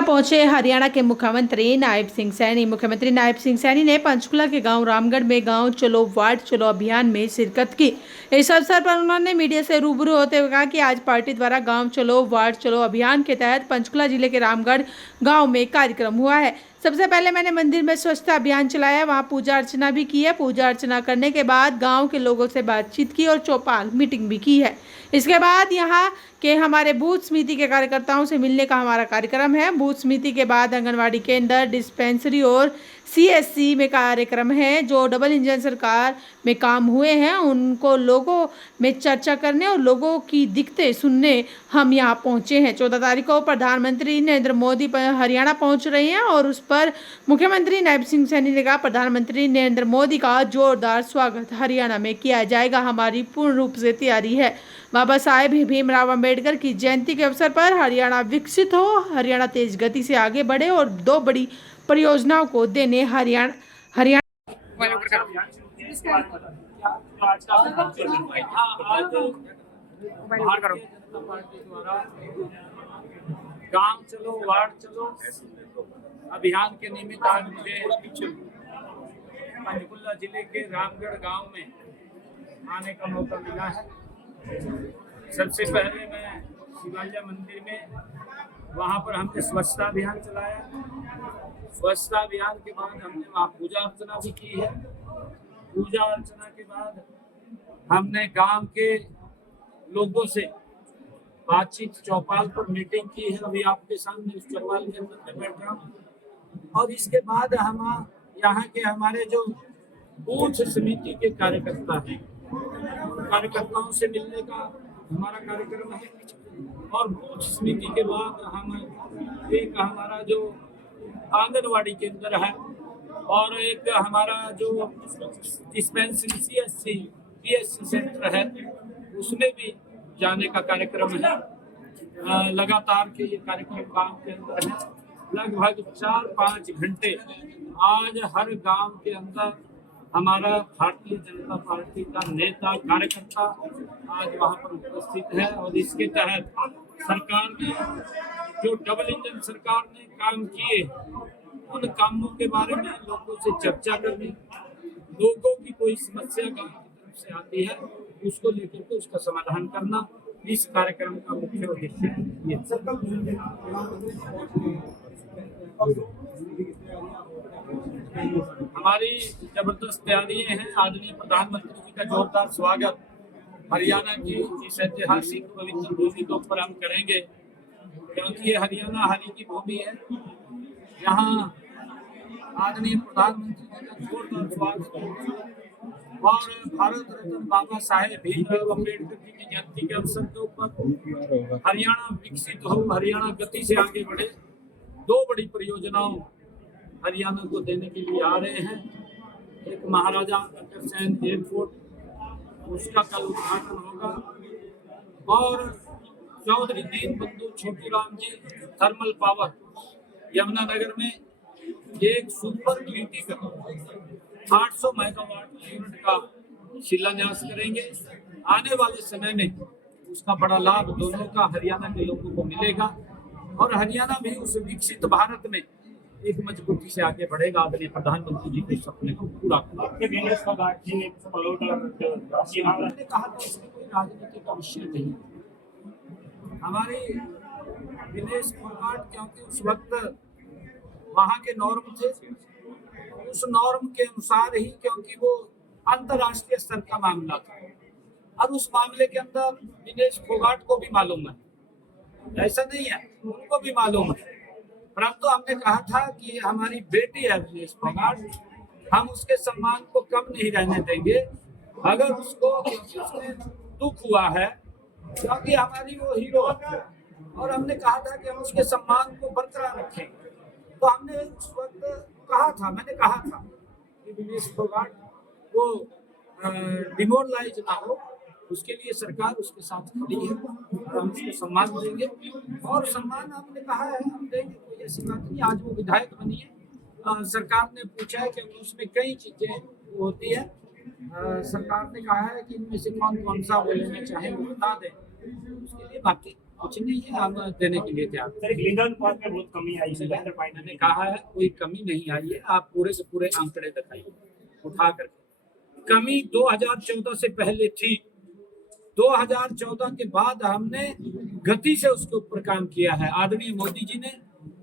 पहुंचे हरियाणा के मुख्यमंत्री नायब सिंह सैनी। मुख्यमंत्री नायब सिंह सैनी ने पंचकुला के गांव रामगढ़ में गांव चलो वार्ड चलो अभियान में शिरकत की। इस अवसर पर उन्होंने मीडिया से रूबरू होते हुए कहा कि आज पार्टी द्वारा गांव चलो वार्ड चलो अभियान के तहत पंचकुला जिले के रामगढ़ गांव में कार्यक्रम हुआ है। सबसे पहले मैंने मंदिर में स्वच्छता अभियान चलाया, वहां पूजा अर्चना भी की है। पूजा अर्चना करने के बाद गांव के लोगों से बातचीत की और चौपाल मीटिंग भी की है। इसके बाद यहाँ के हमारे बूथ समिति के कार्यकर्ताओं से मिलने का हमारा कार्यक्रम है। बूथ समिति के बाद आंगनवाड़ी केंद्र, डिस्पेंसरी और सीएससी में कार्यक्रम है। जो डबल इंजन सरकार में काम हुए हैं उनको लोगों में चर्चा करने और लोगों की दिक्कतें सुनने हम यहाँ पहुँचे हैं। 14 तारीख को प्रधानमंत्री नरेंद्र मोदी हरियाणा पहुँच रहे हैं और उस पर मुख्यमंत्री नायब सिंह सैनी ने कहा प्रधानमंत्री नरेंद्र मोदी का जोरदार स्वागत हरियाणा में किया जाएगा। हमारी पूर्ण रूप से तैयारी है। बाबा साहेब भीमराव अंबेडकर की जयंती के अवसर पर हरियाणा विकसित हो, हरियाणा तेज गति से आगे बढ़े और 2 बड़ी परियोजनाओं को देने हरियाणा गांव चलो वार्ड चलो अभियान के निमित्त आज मुझे पंचकुला जिले के रामगढ़ गांव में आने का मौका मिला है। सबसे पहले मैं शिवालय मंदिर में वहां पर हमने स्वच्छता अभियान चलाया। स्वच्छता अभियान के बाद हमने वहां पूजा अर्चना भी की है। पूजा अर्चना के बाद हमने गांव के लोगों से बातचीत चौपाल पर मीटिंग की है। अभी आपके सामने उस चौपाल के अंदर में बैठ रहा हूँ। और इसके बाद हम यहाँ के हमारे जो बूथ समिति के कार्यकर्ता हैं, कार्यकर्ताओं से मिलने का हमारा कार्यक्रम है। और बूथ समिति के बाद हम एक हमारा जो आंगनवाड़ी केंद्र है और एक हमारा जो डिस्पेंसरी सीएससी सेंटर है उसमें भी जाने का कार्यक्रम है। लगातार के ये कार्यक्रम गांव के अंदर है। लगभग 4-5 घंटे आज हर गांव के अंदर हमारा भारतीय जनता पार्टी का नेता कार्यकर्ता आज वहां पर उपस्थित है। और इसके तहत सरकार ने जो डबल इंजन सरकार ने काम किए उन कामों के बारे में लोगों से चर्चा करनी, लोगों की कोई समस्या गांव की तरफ से आती है उसको लेकर के उसका समाधान करना इस कार्यक्रम का मुख्य उद्देश्य है। हमारी जबरदस्त तैयारियां हैं। आदरणीय प्रधानमंत्री जी का जोरदार स्वागत हरियाणा की इस ऐतिहासिक पवित्र भूमि के ऊपर हम करेंगे, क्योंकि ये हरियाणा हरि की भूमि है। यहाँ आदरणीय प्रधानमंत्री जी का जोरदार स्वागत और भारत रत्न बाबा साहेब भीमराव अम्बेडकर जी की जयंती के अवसर के ऊपर हरियाणा विकसित हो, हरियाणा गति से आगे बढ़े। 2 बड़ी परियोजनाओं हरियाणा को देने के लिए आ रहे हैं। एक महाराजा अग्रसेन एयरपोर्ट उसका कल उद्घाटन होगा और चौधरी दीनबंधु छोटूराम जी थर्मल पावर यमुनानगर में एक सुपर क्रिटिकल 800 मेगावाट यूनिट का शिलान्यास करेंगे। आने वाले समय में उसका बड़ा लाभ दोनों का हरियाणा के लोगों को मिलेगा और हरियाणा भी उस विकसित भारत में एक मजबूती से आगे बढ़ेगा। आदरणीय प्रधानमंत्री जी के सपने को पूरा मैंने कहा था इसमें कोई राजनीति का विषय नहीं। हमारे विनेश फोगाट क्योंकि उस वक्त वहाँ के नॉर्म थे, उस नॉर्म के अनुसार ही, क्योंकि वो अंतरराष्ट्रीय स्तर का मामला था और उस मामले के अंदर विनेश फोगाट को भी मालूम है, ऐसा नहीं है, उनको भी मालूम है। परंतु हमने कहा था कि हमारी बेटी है विनेश फोगाट, हम उसके सम्मान को कम नहीं रहने देंगे। अगर उसको उसमें दुख हुआ है क्योंकि हमारी वो हीरो है और हमने कहा था कि हम उसके सम्मान को बरकरार रखेंगे। तो हमने उस वक्त कहा था, मैंने कहा था कि विनेश फोगाट वो डिमोरलाइज ना हो, उसके लिए सरकार उसके साथ खड़ी है और हम उसको सम्मान देंगे। और सम्मान हमने कहा है हम देंगे, कोई ऐसी बात नहीं। आज वो विधायक बनी है, सरकार ने पूछा है क्योंकि उसमें कई चीजें होती है। सरकार ने कहा है कि इनमें से कौन कौन सा वो लेना चाहे वो बता दें, उसके लिए बाकी कुछ नहीं है, हम देने के लिए तैयार हैं। सर, एक लिंगानुपात में बहुत कमी आई है बेहतर मैंने फाइनल कहा है कोई कमी नहीं आई है, आप पूरे से पूरे आंकड़े दिखाइए उठा करके। कमी 2014 से पहले थी, 2014 के बाद हमने गति से उसके ऊपर काम किया है। आदरणीय मोदी जी ने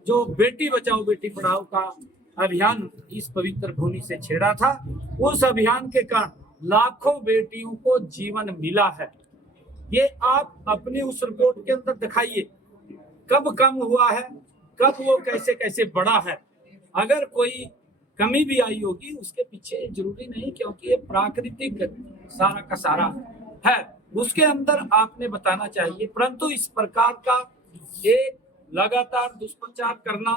जो बेटी बचाओ बेटी पढ़ाओ का अभियान इस पवित्र भूमि से छेड़ा था, उस अभियान के कारण लाखों बेटियों को जीवन मिला है। ये आप अपने उस रिपोर्ट के अंदर दिखाइए, कब कम हुआ है, कब वो कैसे कैसे बढ़ा है। अगर कोई कमी भी आई होगी उसके पीछे जरूरी नहीं, क्योंकि ये प्राकृतिक सारा का सारा है, उसके अंदर आपने बताना चाहिए। परंतु इस प्रकार का एक लगातार दुष्प्रचार करना,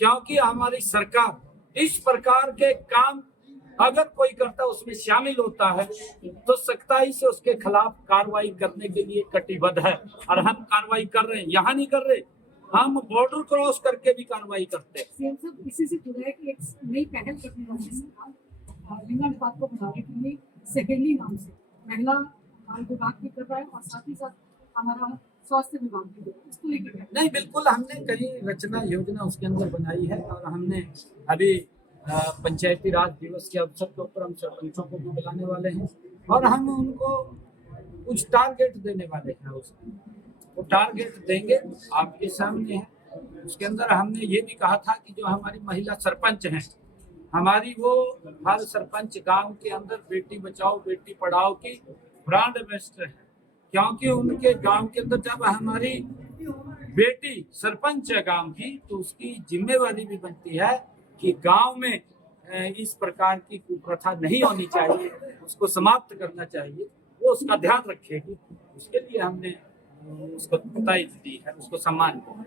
क्योंकि हमारी सरकार इस प्रकार के काम अगर कोई करता उसमें शामिल होता है तो सख्ताई से उसके खिलाफ कार्रवाई करने के लिए कटिबद्ध है, और हम कार्रवाई कर रहे हैं। यहाँ नहीं कर रहे, हम बॉर्डर क्रॉस करके भी कार्रवाई करते हैं। सीएम साहब, इसी से जुड़ा है कि एक नई पहल करने वाली सरकार लिंगानुपात को बढ़ाने के लिए सहेली नाम से महिला बाल विभाग भी कर रहा है और साथ ही साथ हमारा स्वास्थ्य विभाग भी कर रहा है। इसको लेकर क्या? नहीं, बिल्कुल हमने कई रचना योजना उसके अंदर बनाई है, और हमने अभी पंचायती राज दिवस के अवसर के ऊपर हम सरपंचों को भी बुलाने वाले हैं, और हम उनको कुछ टारगेट देने वाले हैं। उसको वो टारगेट देंगे आपके सामने है। उसके अंदर हमने ये भी कहा था कि जो हमारी महिला सरपंच हैं, हमारी वो हर सरपंच गांव के अंदर बेटी बचाओ बेटी पढ़ाओ की ब्रांड एम्बेसडर है, क्योंकि उनके गांव के अंदर जब हमारी बेटी सरपंच है गांव की, तो उसकी जिम्मेवारी भी बनती है कि गांव में इस प्रकार की कुप्रथा नहीं होनी चाहिए, उसको समाप्त करना चाहिए, वो उसका ध्यान रखेगी। उसके लिए हमने उसको तारीफ दी है, उसको सम्मान दिया।